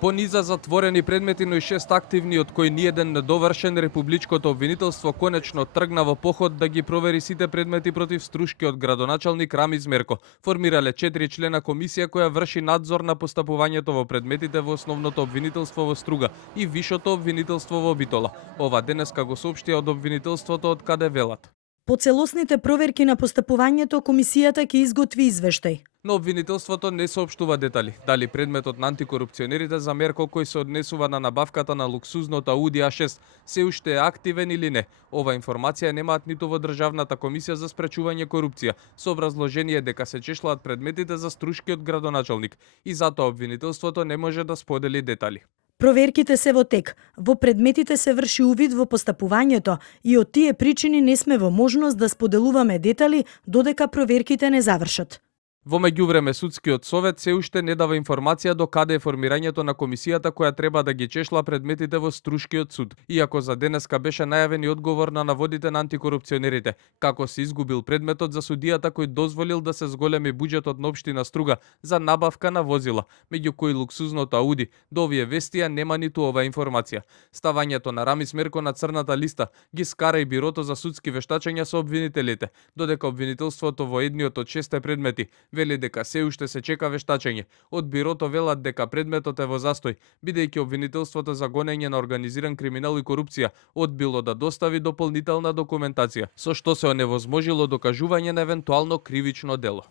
По низа затворени предмети, но и 6 активни, од кои ниеден недовршен, републичкото обвинителство конечно тргна во поход да ги провери сите предмети против струшкиот градоначалник Рамиз Мерко. Формирале 4 члена комисија која врши надзор на постапувањето во предметите во основното обвинителство во Струга и вишото обвинителство во Битола. Ова денеска го соопштија од обвинителството од каде велат. По целосните проверки на постапувањето, комисијата ќе изготви извештај. Но обвинителството не соопштува детали. Дали предметот на антикорупционерите за Мерко кој се однесува на набавката на луксузното Ауди А6 се уште е активен или не. Ова информација немаат ниту во Државната комисија за спречување корупција, со образложение дека се чешлаат предметите за струшкиот градоначалник и затоа обвинителството не може да сподели детали. Проверките се во тек. Во предметите се врши увид во постапувањето и од тие причини не сме во можност да споделуваме детали додека проверките не завршат. Во меѓувреме судскиот совет се уште не дава информација до каде е формирањето на комисијата која треба да ги чешла предметите во Струшкиот суд, иако за денеска беше најавен и одговор на наводите на антикорупционерите, како се изгубил предметот за судијата кој дозволил да се зголеми буџетот на општина Струга за набавка на возила, меѓу кои луксузното Ауди. До овие вестија нема ниту ова информација. Ставањето на Рамиз Мерко на црната листа ги скара и бирото за судски вештачења со обвинителите, додека обвинителството во едниот од 6 предмети вели дека се уште се чека вештачење. Од бирото велат дека предметот е во застој, бидејќи обвинителството за гонење на организиран криминал и корупција одбило да достави дополнителна документација, со што се оневозможило докажување на евентуално кривично дело.